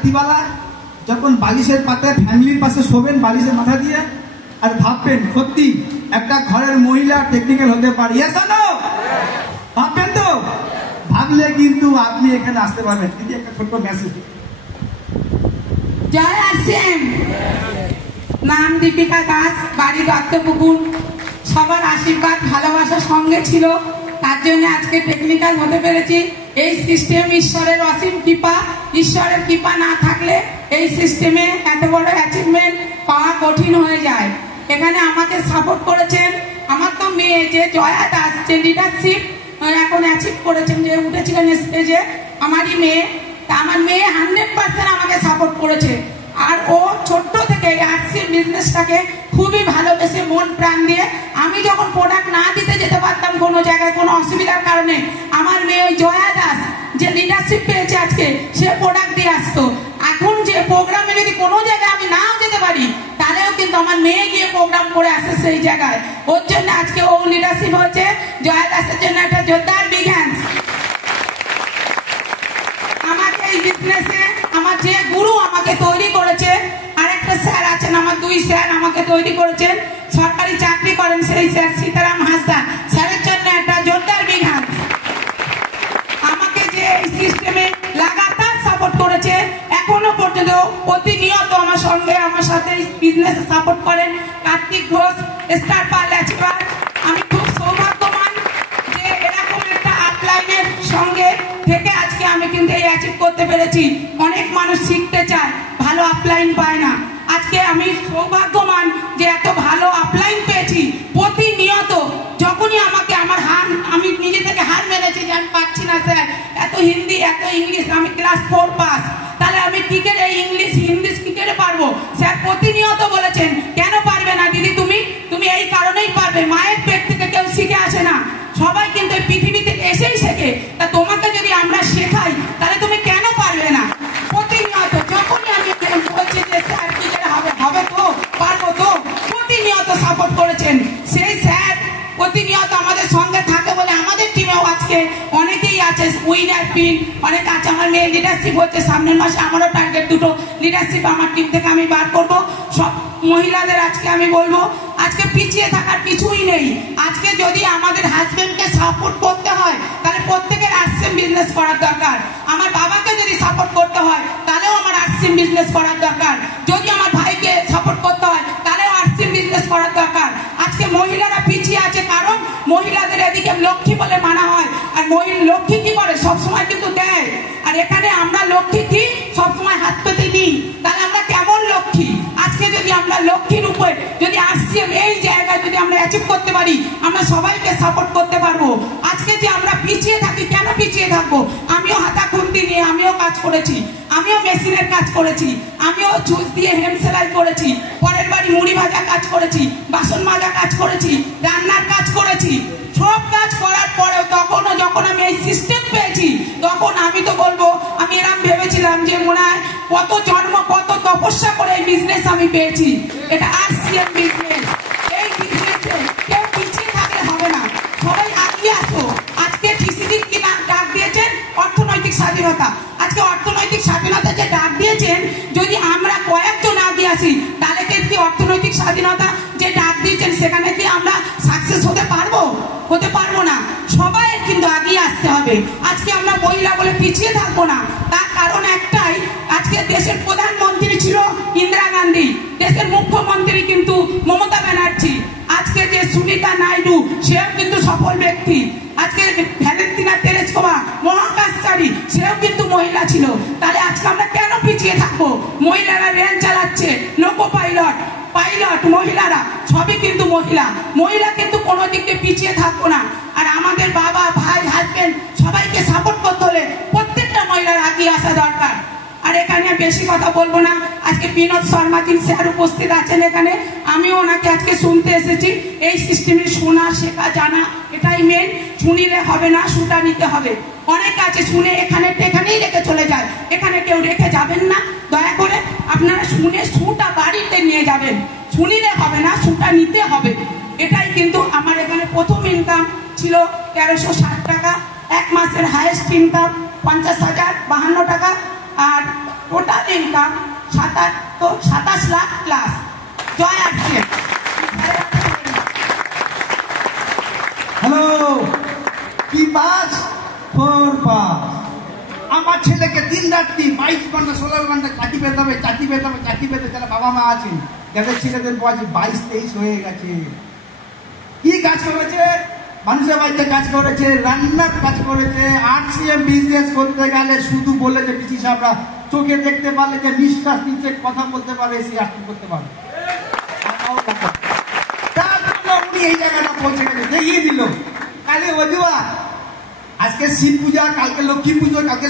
রাত্রিবেলা যখন বালিশের পাতায় ফ্যামিলির পাশে শোবেন বালিশের মাথা দিয়ে, আর ভাববেন সত্যি একটা ঘরের মহিলা টেকনিক্যাল হতে পারে, ভাববেন তো? ভাবলে কিন্তু আপনি এখানে আসতে পারবেন। কিন্তু একটা ছোট্ট মেসেজ। জয় আরসিএম। নাম দীপিকা দাস, বাড়ি দত্তপুকুর। সবার আশীর্বাদ ভালোবাসার সঙ্গে ছিল, তার জন্য আজকে টেকনিক্যাল হতে পেরেছি। এই সিস্টেম ঈশ্বরের অসীম কৃপা। ঈশ্বরের কৃপা না থাকলে এই সিস্টেমে এত বড় অ্যাচিভমেন্ট পাওয়া কঠিন হয়ে যায়। এখানে আমাকে সাপোর্ট করেছেন আমার তো মেয়ে, যে জয়া দাস, যে লিডারশিপ এখন অ্যাচিভ করেছেন, যে উঠেছিলেন স্টেজে, আমারই মেয়ে। আমার মেয়ে 100% আমাকে সাপোর্ট করেছে। আর ও ছোট্ট থেকে আরসিএম বিজনেসটাকে খুবই ভালোবেসে মন প্রাণ দিয়ে, আমি যখন প্রোডাক্ট না দিতে যেতে পারতাম কোনো জায়গায় কোনো অসুবিধার কারণে, আমার মেয়ে ওই জয়া দাস যে লিডারশিপ পেয়েছে আজকে, সে প্রোডাক্ট দিয়ে আসতো। এখন যে প্রোগ্রামে যদি কোনো জায়গায় আমি নাও যেতে পারি, তাহলেও কিন্তু আমার মেয়ে গিয়ে প্রোগ্রাম করে আসে সেই জায়গায়। ওর জন্য আজকে ও লিডারশিপ হয়েছে। জয়া দাসের জন্য একটা জোরদার বিগ হ্যান্ডস। আমাকে এই বিজনেসে আমার যে গুরু আমাকে তৈরি করেছে, আরেকটা স্যার আছেন, আমার 2 স্যার আমাকে তৈরি করেছেন, সরকারি চাকরি করেন সেই স্যার সীতারাম হাসদা, স্যারের জন্য একটা জোরদার বিগ হ্যান্ডস। আমাকে যে এই সিস্টেমে লাগাতার সাপোর্ট করেছে, এখনো পর্যন্ত প্রতিনিয়ত আমার সঙ্গে আমার সাথে বিজনেসে সাপোর্ট করেন Kartik Ghosh, star pearl achiever. আমি খুব সৌভাগ্যবান যে এরকম একটা আপলাইনের সঙ্গে থেকে আজকে আমি কিন্তু এই অ্যাচিভ করতে পেরেছি। অনেক মানুষ শিখতে চায়, ভালো আপলাইন পায় না। আজকে আমি সৌভাগ্যবান যে এত ভালো আপলাইন পেয়েছি। প্রতিনিয়ত যখনই আমাকে আমার আমি নিজে থেকে হার মেরেছি যে আমি পাচ্ছি না স্যার, এত হিন্দি এত ইংলিশ, আমি ক্লাস 4 পাস, তাহলে আমি কি করে ইংলিশ হিন্দি কি করে পারবো? স্যার প্রতিনিয়ত বলেছেন কেন পারবে না দিদি, তুমি এই কারণেই পারবে, মায়ের পেট থেকে কেউ শিখে আসে না, সবাই কিন্তু এই পৃথিবী থেকে এসেই শেখে। তা তোমাকে যদি আমরা শেখাই তাহলে তুমি কেন পারবে না? প্রতিনিয়ত যখনই আমি বলছি যে স্যার কি করে হবে তো পারবো তো, প্রতিনিয়ত সাপোর্ট করেছেন। সেই স্যার প্রতিনিয়ত আমাদের সঙ্গে থাকে বলে আমাদের টিমেও আজকে অনেকেই আছে উইনার পিন, অনেক আছে। আমার মেয়ে লিডারশিপ হচ্ছে সামনের মাসে, আমারও টার্গেট 2টো লিডারশিপ আমার টিম থেকে আমি বার করবো। সব মহিলাদের আজকে আমি বলবো, আজকে পিছিয়ে থাকার কিছুই নেই। আজকে যদি আমাদের হাজবেন্ডকে সাপোর্ট করতে হয়, তাহলে প্রত্যেকের আরসিএম বিজনেস করার দরকার। আমার বাবাকে যদি সাপোর্ট করতে হয়, তাহলেও আমার আরসিএম বিজনেস করার দরকার। যদি আমার ভাইকে সাপোর্ট করতে হয়, তাহলেও আরসিএম বিজনেস করার দরকার। আজকে মহিলারা পিছিয়ে আছে কারণ মহিলাদের এদিকে লক্ষ্মী বলে মানা হয়, আর লক্ষ্মী কি করে সবসময় কিন্তু দেয়, আর এখানে আমরা লক্ষ্মী কি সবসময় হাত পেতে নিই। তাহলে আমরা কেমন লক্ষ্মী? আজকে যদি আমরা লক্ষ্মীর উপরে যদি আরসিএম এই জায়গায় যদি আমরা অ্যাচিভ করতে পারি, আমরা সবাইকে সাপোর্ট করতে পারবো। আজকে যে আমরা পিছিয়ে থাকি, কেন পিছিয়ে থাকবো? আমিও হাতা খুন্তি নিয়ে আমিও কাজ করেছি, আমিও মেশিনের কাজ করেছি, আমিও চুল দিয়ে হেম সেলাই করেছি, পরের বাড়ি মুড়ি ভাজা কাজ করেছি, বাসন মাজা কাজ করেছি, রান্নার কাজ করেছি। সব কাজ করার পরেও তখনও যখন আমি এই সিস্টেম পেয়েছি, তখন আমি তো বলবো আমি এরকম ভেবেছিলাম যে মনে হয় কত জন্ম কত তপস্যা করে এই বিজনেস আমি পেয়েছি। এটা আরসিএম বিজনেস। এই বিজনেসে কেউ পিছিয়ে থাকলে হবে না, সবাই আগিয়ে আসো। আজকে টিসিডি কি নাম ডাক দিয়েছেন? অর্থনৈতিক স্বাধীনতা। আজকে অর্থনৈতিক স্বাধীনতা যে ডাক দিয়েছেন, যদি আমরা কয়েকজন আগিয়ে আসি, তাহলে কি অর্থনৈতিক স্বাধীনতা যে ডাক দিয়েছেন সেখানে কি আমরা সাকসেস হতে পারবো? হতে পারবো না। সবাই কিন্তু আগিয়ে আসতে হবে। আজকে আমরা মহিলা বলে পিছিয়ে থাকবো না। তার কারণ একটাই, আজকে দেশের প্রধানমন্ত্রী ছিল ইন্দিরা গান্ধী, দেশের মুখ্যমন্ত্রী কিন্তু মমতা ব্যানার্জি, আজকে যে সুনিতা নাইডু সেও কিন্তু সফল ব্যক্তি, আজকে ভ্যালেন্টিনা তেরেসকোভা মহাকাশচারী সেও কিন্তু মহিলা ছিল। তাহলে আজকে আমরা কেন পিছিয়ে থাকবো? মহিলারা রেল চালাচ্ছে, লোকো পাইলট মহিলারা, সবই কিন্তু মহিলা কিন্তু কোনো দিকে পিছিয়ে থাকবো না। আর আমাদের বাবা ভাই হাজবেন্ড সবাইকে সাপোর্ট করতে হলে প্রত্যেকটা মহিলার আগিয়ে আসা দরকার। আর এখানে বেশি কথা বলবো না। আজকে বিনোদ শর্মা জি স্যার উপস্থিত আছেন এখানে, আমিও ওনাকে আজকে শুনতে এসেছি। এই সিস্টেমে শোনা শেখা জানা এটাই মেন। শুনিলে হবে না, শুটা নিতে হবে। অনেক আছে শুনে এখানেই রেখে চলে যায়, এখানে কেউ রেখে যাবেন না। দয়া করে আপনারা শুনে শুটা বাড়িতে নিয়ে যাবেন। শুনিলে হবে না, শুটা নিতে হবে। এটাই কিন্তু আমার এখানে প্রথম ইনকাম ছিল 1360 টাকা, এক মাসের হাইয়েস্ট ইনকাম 50,052 টাকা, আর টোটাল ইনকাম 27 লাখ প্লাস। জয় আসছে। হ্যালো, কি পাস? 4 পাস। আমার ছেলেকে দিন রাত্রি 22 ঘন্টা 16 ঘন্টা চাকরি পেতে হবে, চাকরি পেতে হবে, চাকরি পেতে। যারা বাবা মা আছেন, যাদের ছেলেদের বয়স 22-23 হয়ে গেছে, কি কাজ করেছে? মানুষের বাড়িতে কাজ করেছে, রান্নার কাজ করেছে। RCM বিজনেস করতে গেলে শুধু বলে যে পিসি সাহেবরা চোখে দেখতে পারলে যে নিঃশ্বাস নিচে কথা বলতে পারে, সে আর্থিক করতে পারে। তার জন্য উনি এই জায়গাটা পৌঁছে গেছে, দেখিয়ে দিল। কালে অজুয়া, আজকে শিব পূজা, কালকে লক্ষ্মী পুজো, কালকে